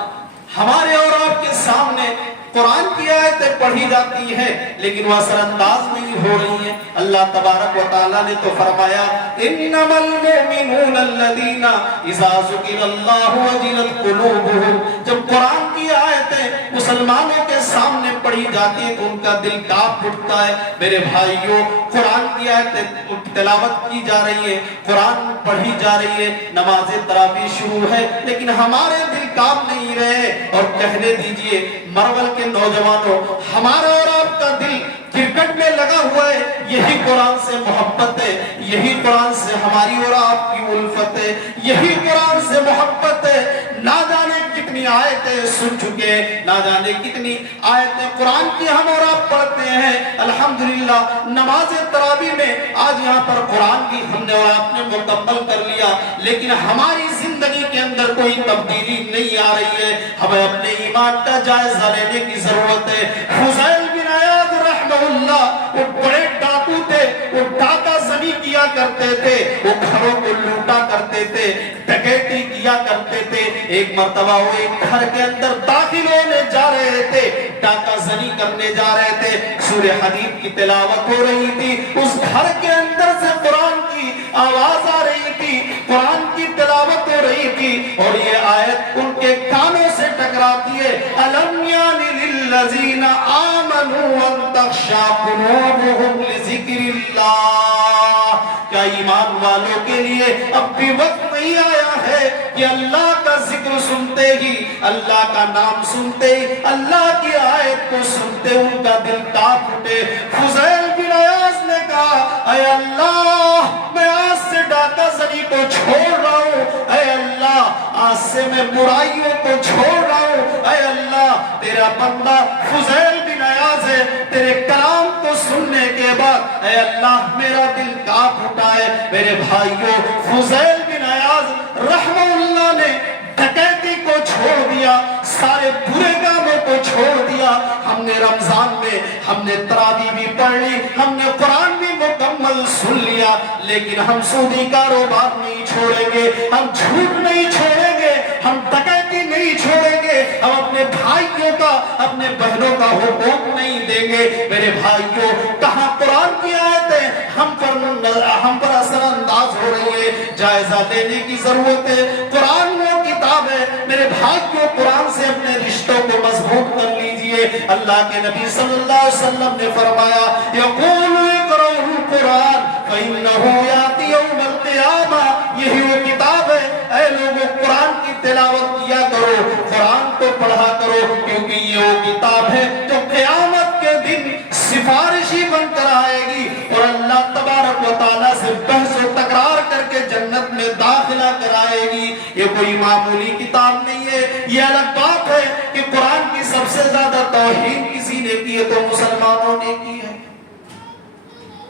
ہمارے اور آپ کے سامنے قرآن کی آیتیں پڑھی جاتی ہیں لیکن وہ اثر انداز نہیں ہو رہی ہیں۔ اللہ تبارک و تعالیٰ نے تو فرمایا انما المؤمنون الذین اذا ذکر اللہ وجلت قلوبہم، جب قرآن کی آیتیں مسلمانوں کے سامنے پڑھی جاتی ہیں تو ان کا دل کانپ اٹھتا ہے۔ میرے بھائیوں، قرآن کی آیتیں تلاوت کی جا رہی ہے، قرآن پڑھی جا رہی ہے، نماز تراویح شروع ہے، لیکن ہمارے دل کانپ نہیں رہے۔ اور کہنے دیجئے مرول کے نوجوانوں، ہمارا اور آپ کا دل کرکٹ میں لگا ہوا ہے، یہی قرآن سے محبت ہے، یہی قرآن سے ہماری اور آپ کی الفت ہے، یہی قرآن سے محبت ہے۔ نہ جانے کتنی آیتیں سن چکے، نہ جانے کتنی آیتیں قرآن کی ہم اور آپ پڑھتے ہیں۔ الحمدللہ نماز تراویح میں آج یہاں پر قرآن بھی ہم نے اور آپ نے مکمل کر لیا، لیکن ہماری زندگی کے اندر کوئی تبدیلی نہیں آ رہی ہے۔ ہمیں اپنے ایمان کا جائزہ لینے کی ضرورت ہے۔ فضیل بن عیاض رحمہ اللہ وہ بڑے ڈاکو تھے، وہ ڈاکہ زنی کیا کرتے تھے، وہ گھروں کو لوٹا کرتے تھے، ڈکیتی کیا کرتے تھے۔ ایک مرتبہ وہ ایک گھر کے اندر داخل ہونے جا رہے تھے، ڈاکہ زنی کرنے جا رہے تھے، سورہ حدید کی تلاوت ہو رہی تھی، اس گھر کے اندر سے قرآن کی آواز آ رہی تھی، قرآن کی تلاوت ہو رہی تھی، اور یہ آیت ان کے کانوں سے ٹکراتی ہے، أَلَمْ يَعْنِ لِلَّذِينَ آمَنُوا أَن تَخْشَعَ قُلُوبُهُمْ لِذِكْرِ اللَّهِ، کیا ایمان والوں کے لیے اب بھی وقت نہیں آیا ہے کہ اللہ کا ذکر سنتے ہی اللہ کا نام سنتے ہی اللہ کی آیت کو سنتے ان کا دل کانپ اٹھے. فضیل بن عیاض نے کہا اے اللہ میں آج سے ڈاکہ زنی کو چھوڑ رہا ہوں, اے اللہ آج سے میں برائیوں کو چھوڑ رہا ہوں, اے اللہ تیرا بندہ فضیل بن عیاض ہے, تیرے کلام کو سننے کے بعد اے اللہ میرا دل کانپ اٹھا ہے. میرے بھائیوں فضیل بن عیاض رحمہ اللہ نے ڈکیتی کو چھوڑ دیا, سارے برے کاموں کو چھوڑ دیا. ہم نے رمضان میں ہم نے تراویح بھی پڑھ لی, ہم نے قرآن بھی مکمل سن لیا, لیکن ہم سودی کاروبار نہیں چھوڑیں گے, ہم جھوٹ نہیں چھوڑیں گے, ہم ڈکیتی نہیں چھوڑیں گے, ہم اپنے بھائیوں کا اپنے بہنوں کا حقوق نہیں دیں گے. میرے بھائیوں کہاں قرآن کی آیتیں ہم پر اثر انداز ہو رہی ہے, جائزہ لینے کی ضرورت ہے. قرآن وہ کتاب ہے میرے بھائیوں, قرآن سے اپنے رشتوں کو مضبوط کر لیجئے. اللہ کے نبی صلی اللہ علیہ وسلم نے فرمایا یقول اقرؤوا القرآن فإنه یأتی یوم القیامہ, یہی وہ کتاب ہے اے لوگوں قرآن کی تلاوت کیا کرو, قرآن کو پڑھا کرو, کیونکہ یہ وہ کتاب ہے جو قیامت کے دن سفارشی بن کر آئے گی اور اللہ تبارک و تعالیٰ سے بحث و تکرار کر کے جنت میں داخلہ کرائے گی. یہ کوئی معمولی کتاب نہیں ہے. یہ الگ بات ہے کہ قرآن کی سب سے زیادہ توہین کسی نے کی ہے تو مسلمانوں نے کی ہے.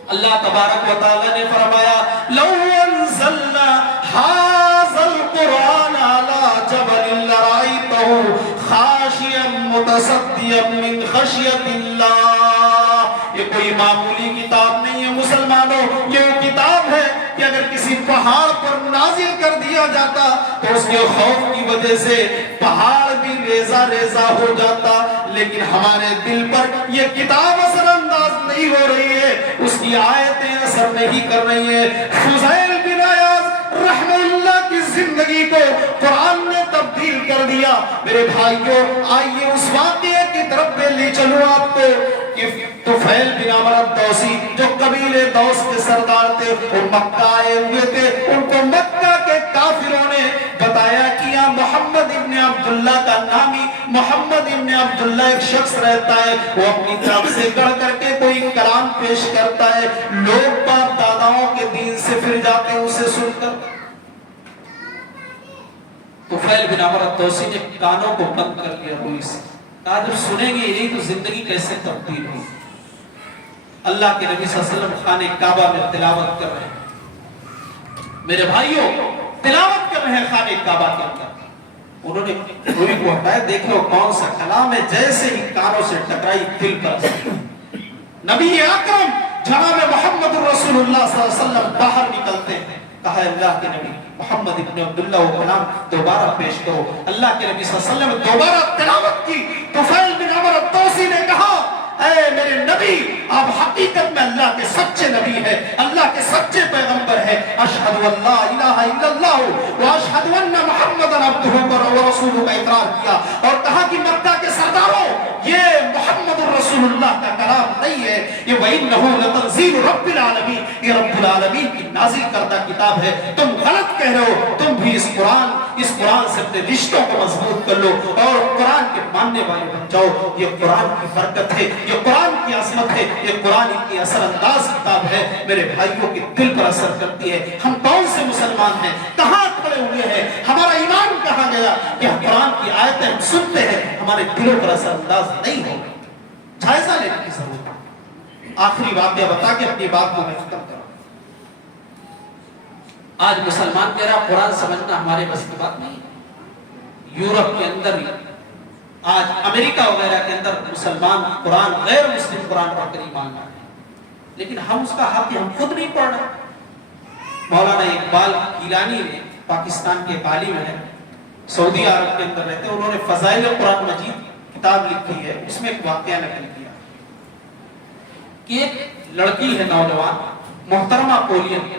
اللہ تبارک و تعالیٰ نے فرمایا لو انزلنا هذا القرآن على جبل لرأيته خاشعا متصدعا من خشية اللہ. یہ کوئی معمولی کتاب نہیں ہے مسلمانوں, یہ وہ کتاب ہے کہ اگر کسی پہاڑ پر نازل کر دیا جاتا تو اس کے خوف کی وجہ سے پہاڑ بھی ریزہ ریزہ ہو جاتا, لیکن ہمارے دل پر یہ کتاب اثر انداز نہیں ہو رہی ہے, اس کی آیتیں اثر نہیں کر رہی ہیں. فضیل بن عیاض رحمہ اللہ کی زندگی کو قرآن نے تبدیل کر دیا. میرے بھائیوں آئیے اس واقعے کی طرف میں لے چلوں آپ کو کہ طفیل بن عمرو الدوسی جو قبیلے دوس کے سردار تھے, وہ مکہ آئے ہوئے تھے. ان کو مکہ کے کافروں نے بتایا کہ یہاں محمد ابن عبداللہ کا نامی محمد ابن عبداللہ ایک شخص رہتا ہے, وہ اپنی طرف سے گڑھ کر کے کوئی کلام پیش کرتا ہے, لوگ باپ داداؤں کے دین سے پھر جاتے ہیں اسے سن کر. طفیل بن عمرو الدوسی نے کانوں کو بند کر لیا روئی سے, کہا جب سنیں گے نہیں تو زندگی کیسے تبدیل ہوئی. اللہ کے نبی صلی اللہ علیہ وسلم خانے کعبہ میں تلاوت کر رہے ہیں. میرے بھائیوں تلاوت کر رہے ہیں خانے کعبہ کے اندر, انہوں نے روئی کو ہٹایا, دیکھو کون سا کلام ہے, جیسے ہی کانوں سے ٹکرائی دل پر نبی اکرم جناب محمد رسول اللہ صلی اللہ علیہ وسلم باہر نکلتے ہیں. کہا اللہ کے نبی محمد ابن عبداللہ وہ کلام دوبارہ پیش کرو. اللہ کے نبی صلی اللہ علیہ وسلم دوبارہ تلاوت کی. طفیل بن عمرو الدوسی نے کہا اے میرے نبی آپ حقیقت میں اللہ کے سچے نبی ہیں, اللہ کے سچے پیغمبر ہیں. اشہد ان لا الہ الا اللہ و اشہد ان محمد عبدہ و رسولہ کا اقرار کیا اور کہا کہ مکہ کے سرداروں یہ محمد رسول اللہ کا کلام نہیں ہے, یہ وَإِنَّهُ لَتَنزِيلُ رَبِّ الْعَالَمِينَ, یہ رب العالمین کی نازل کردہ کتاب ہے. تم غلط کہہ رہے ہو, تم بھی اس قرآن سے اپنے رشتوں کو مضبوط کر لو اور قرآن کے ماننے والے بن جاؤ. یہ قرآن کی برکت ہے, یہ قرآن کی عظمت ہے, یہ قرآن کی اثر انداز کتاب ہے. میرے بھائیوں کے دل پر اثر کرتی ہے. ہم کون سے مسلمان ہیں, کہاں کھڑے ہوئے ہیں, ہمارا ایمان کہاں گیا کہ ہم قرآن کی آیتیں سنتے ہیں ہمارے دلوں پر اثر انداز نہیں ہو. جائزہ لینے کی ضرورت ہے. آخری واقعہ بتا کے اپنی بات کو میں ختم کروں. آج مسلمان کہہ رہا قرآن سمجھنا ہمارے بس کی بات نہیں. یورپ کے اندر آج امریکہ وغیرہ کے اندر مسلمان قرآن غیر مسلم قرآن پڑھ کر ایمان لاتے ہیں, لیکن ہم اس کا حق ہم خود نہیں پڑھ رہے. مولانا اقبال گیلانی نے پاکستان کے عالم ہیں, سعودی عرب کے اندر رہتے ہیں, انہوں نے فضائل قرآن مجید کتاب لکھی ہے, اس میں ایک واقعہ نقل کیا کہ ایک لڑکی ہے نوجوان محترمہ پولین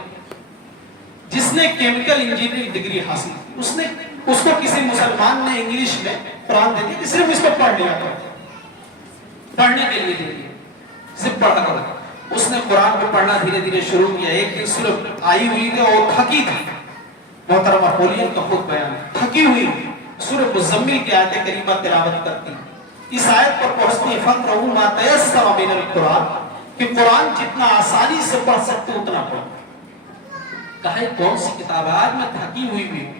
جس نے کیمیکل انجینئرنگ ڈگری حاصل کی. اس کو کسی مسلمان نے انگلش میں قرآن دے دی, صرف اس کو پڑھ لیا تھا, پڑھنے کے لیے دے دیا, صرف پڑھا تھا. اس نے قرآن کو پڑھنا دھیرے دھیرے شروع کیا. ایک دن صرف آئی ہوئی تھی اور تھکی تھی, محترمہ پولین کا خود بیان, تھکی ہوئی سورہ مزمل کی آیت کریمہ تلاوت کرتی اس آیت پر پہنچتی فقرؤوا ما تیسر من القرآن کہ قرآن جتنا آسانی سے پڑھ سکتے اتنا پڑھو. کہا کون سی کتاب ہے؟ آج میں تھکی ہوئی بھی ہوں.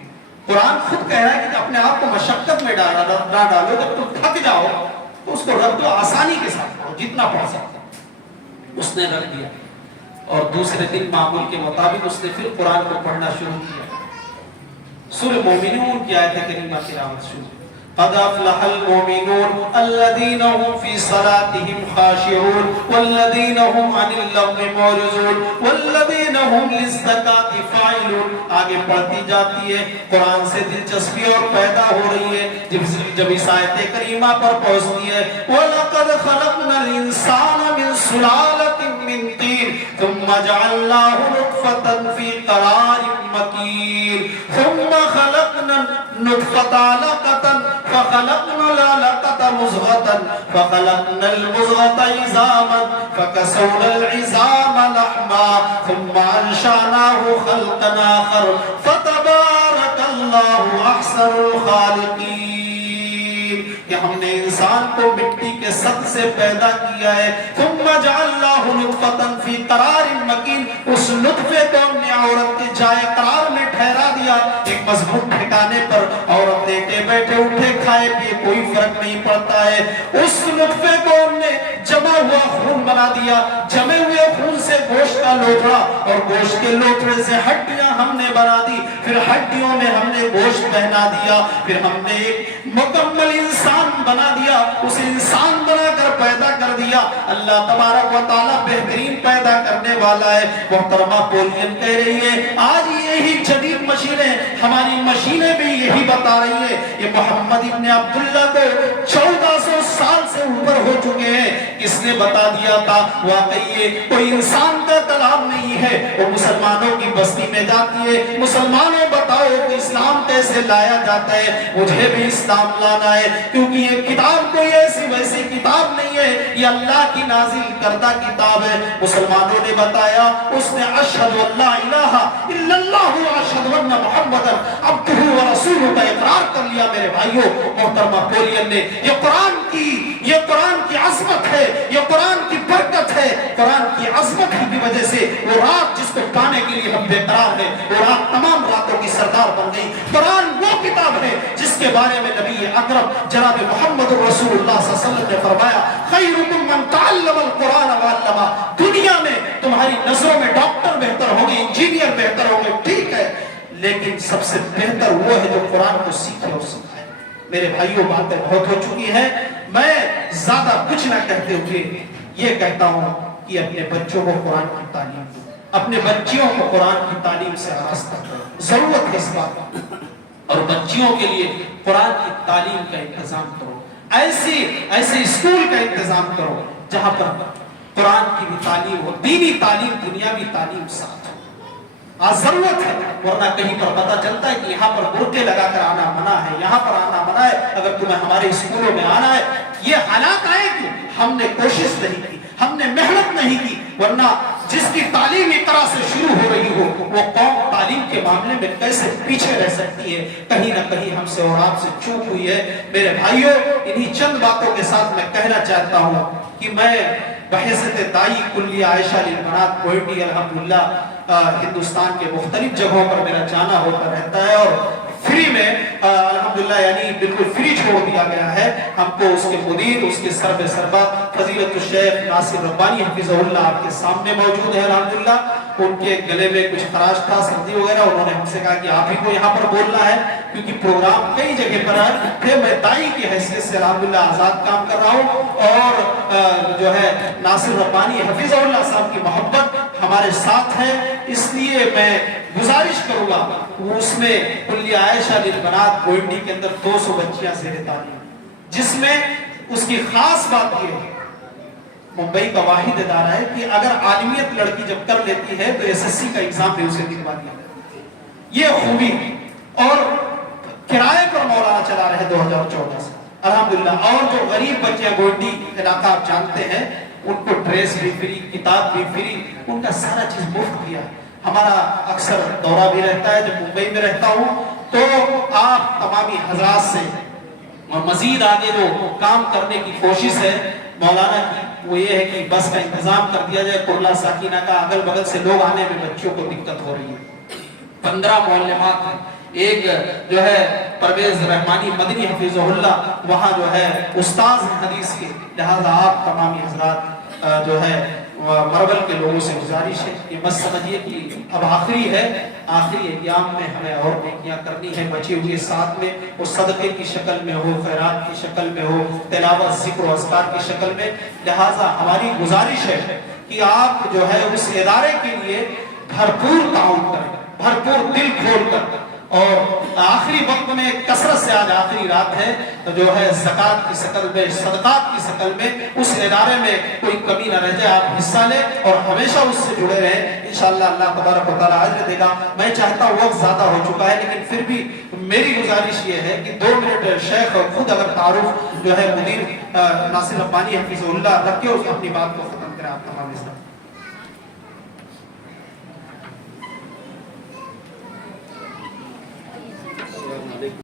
قرآن خود کہہ رہا ہے کہ اپنے آپ کو مشقت میں نہ ڈالو، جب تم تھک جاؤ تو اس کو رکھ دو، آسانی کے ساتھ پڑھو جتنا پڑھ سکتے. اس نے رکھ دیا اور دوسرے دن معمول کے مطابق اس نے پھر قرآن کو پڑھنا شروع کیا. سورہ مومنون کی آیت کریمہ تلاوت شروع. قد افلح المؤمنون الذين هم في صلاتهم خاشعون والذين هم عن اللغو معرضون والذين هم للزكاة فاعلون. آگے پڑھتی جاتی ہے، قرآن سے دلچسپی اور پیدا ہو رہی ہے. جب اس آیت کریمہ پر پہنچتی ہے وَلَقَدْ خَلَقْنَا الْإِنسَانَ مِنْ سُلَالَةٍ مِنْ طِينٍ ثُمَّ جَعَلْنَاهُ نُطْفَةً فِي قَرَارٍ مَكِينٍ ثُمَّ خَلَقْنَا النُّطْفَةَ عَلَقَةً فخلقنا العلقة مضغة فخلقنا المضغة عظاما فكسونا العظام لحما ثم أنشأناه خلقا آخر فتبارك الله أحسن الخالقين. کہ ہم نے انسان کو مٹی کے سط سے پیدا کیا ہے. ثم جعلناه نطفة في قرار مكين. اس نطفے کو ہم نے عورت کے جائے قرار میں ٹھہرا دیا، ایک مضبوط ٹھکانے پر. عورت لیٹے بیٹھے اٹھے کھائے پیے کوئی فرق نہیں پڑتا ہے. اس نطفے کو ہم نے جمع ہوا خون بنا دیا. جمے ہوئے خون سے گوشت کا لوتھڑا اور گوشت کے لوتھڑے سے ہڈیاں ہم نے بنا دی. پھر ہڈیوں میں ہم نے گوشت پہنا دیا. پھر ہم نے ایک مکمل انسان بنا دیا. اس انسان بنا کر پیدا کر دیا. اللہ تبارک و تعالی بہترین پیدا کرنے والا ہے. محترمہ پولین کہہ رہی ہے آج یہی جدید مشینیں، ہماری مشینیں بھی یہی بتا رہی ہے. یہ محمد ابن عبداللہ کو 1400 سال سے اوپر ہو چکے ہیں. کس نے بتا دیا تھا؟ واقعی یہ کوئی انسان کا کلام نہیں ہے. وہ مسلمانوں کی بستی میں جاتی ہے، مسلمانوں بتاؤ کہ اسلام کیسے لایا جاتا ہے. مجھے بھی اسلام لانا ہے کیونکہ یہ کتاب کوئی ایسی ویسی کتاب نہیں ہے، یہ اللہ کی نازل کردہ کتاب ہے. مسلمانوں نے بتایا، اس نے اشہد اللہ الہ الا اللہ و اشہد ان محمد عبدہ و رسولہ کا اقرار کر لیا. میرے بھائیوں، محترمہ پولین نے یہ قرآن کی عظمت ہے، یہ قرآن کی برکت ہے. قرآن کی عظمت کی وجہ سے وہ رات جس کو پانے کے لیے ہم بے قرار ہیں، وہ رات تمام راتوں کی سردار بن گئی. قرآن وہ کتاب ہے جس کے بارے میں نبی اکرم جناب محمد رسول اللہ صلی اللہ علیہ وسلم نے فرمایا خیرکم من تعلم القرآن وعلمہ. دنیا میں تمہاری نظروں میں ڈاکٹر بہتر ہوں گے، انجینئر بہتر ہوں گے، ٹھیک ہے، لیکن سب سے بہتر وہ ہے جو قرآن کو سیکھے اور سکھائے. میرے بھائیوں، باتیں بہت ہو چکی ہیں. میں زیادہ کچھ نہ کہتے ہوئے یہ کہتا ہوں کہ اپنے بچوں کو قرآن کی تعلیم دو، اپنے بچیوں کو قرآن کی تعلیم سے آراستہ کرو. ضرورت ہے اس بات کی. اور بچیوں کے لیے قرآن کی تعلیم کا انتظام کرو. ایسے اسکول کا انتظام کرو جہاں پر قرآن کی بھی تعلیم ہو، دینی تعلیم، دنیاوی تعلیم ساتھ ہو. آج ضرورت ہے، ورنہ کہیں پر پتہ چلتا ہے کہ یہاں پر برقعے لگا کر آنا منع ہے، یہاں پر آنا منع ہے. اگر تمہیں ہمارے اسکولوں میں آنا ہے، یہ حالات آئے کہ ہم نے کوشش نہیں کی، ہم نے محنت نہیں کی. ورنہ جس کی تعلیم اقرا سے شروع ہو رہی ہو، وہ قوم تعلیم کے معاملے میں کیسے پیچھے رہ سکتی ہے؟ کہیں نہ کہیں ہم سے اور آپ سے چوک ہوئی ہے. میرے بھائیوں، انہی چند باتوں کے ساتھ میں کہنا چاہتا ہوں کہ میں بحیثیت داعی کلیہ عائشہ للبنات کوئٹی الحمدللہ ہندوستان کے مختلف جگہوں پر میرا جانا ہوتا رہتا ہے، اور فری میں الحمدللہ یعنی بالکل فری چھوڑ دیا گیا ہے. ہم کو اس کے مدیر، اس کے سربراہ فضیلت الشیخ ناصر ربانی حفظہ اللہ آپ کے سامنے موجود ہے. الحمدللہ ان کے گلے میں کچھ خراش تھا، سردی وغیرہ. انہوں نے ہم سے کہا کہ آپ ہی کو یہاں پر بولنا ہے کیونکہ پروگرام کئی جگہ پر ہے. میں داعی کی حیثیت سے الحمدللہ آزاد کام کر رہا ہوں، اور جو ہے ناصر ربانی حفظہ اللہ صاحب کی محبت ہمارے ساتھ ہے. اس لیے میں گزارش کروں گا، اس میں کلیہ عائشہ للبنات کوئٹی کے اندر 200 بچیاں زیر تعلیم، جس میں اس کی خاص بات یہ ہے، ممبئی کا واحد ادارہ ہے کہ اگر عالمیت لڑکی جب کر لیتی ہے تو SSC کا ایگزام بھی اسے دلوا دیا جاتا ہے. یہ خوبی. اور کرائے پر مولانا چلا رہے 2014 سے الحمدللہ. اور جو غریب بچے کوئٹی علاقہ آپ جانتے ہیں، ان کو ڈریس بھی فری، کتاب بھی فری، ان کا سارا چیز مفت دیا. ہمارا اکثر دورہ بھی رہتا ہے. جب ممبئی میں رہتا ہوں تو آپ تمامی حضرات سے اور مزید آگے جو کام کرنے کی کوشش ہے مولانا کی وہ یہ ہے کہ بس کا انتظام کر دیا جائے قرلا ساکینہ کا، اگل بغل سے لوگ آنے میں بچوں کو دقت ہو رہی ہے، 15 معلمات ہیں، ایک جو ہے پرویز رحمانی مدنی حفیظہ اللہ وہاں جو ہے استاذ حدیث کے، لہذا آپ تمامی حضرات جو ہے مربل کے لوگوں سے گزارش ہے کہ بس سمجھیے کہ اب آخری ہے، آخری ایام میں ہمیں اور نیکیاں کرنی ہے، بچے ہوئے ساتھ میں وہ صدقے کی شکل میں ہو، خیرات کی شکل میں ہو، تلاوت ذکر و اذکار کی شکل میں، لہٰذا ہماری گزارش ہے کہ آپ جو ہے اس ادارے کے لیے بھرپور تعاون کریں، بھرپور دل کھول کر، اور آخری وقت میں کثرت سے آج آخری رات ہے جو ہے زکوٰۃ کی شکل میں، صدقات کی شکل میں اس ادارے میں کوئی کمی نہ رہ جائے، آپ حصہ لیں اور ہمیشہ اس سے جڑے رہیں، انشاءاللہ اللہ تبارک و تعالیٰ اجر دے گا۔ میں چاہتا ہوں وقت زیادہ ہو چکا ہے لیکن پھر بھی میری گزارش یہ ہے کہ 2 منٹ شیخ خود اگر تعارف جو ہے مدیر ناصر ربانی حفیظ اللہ رکھ کے اپنی بات کو ختم کریں، آپ تمام اس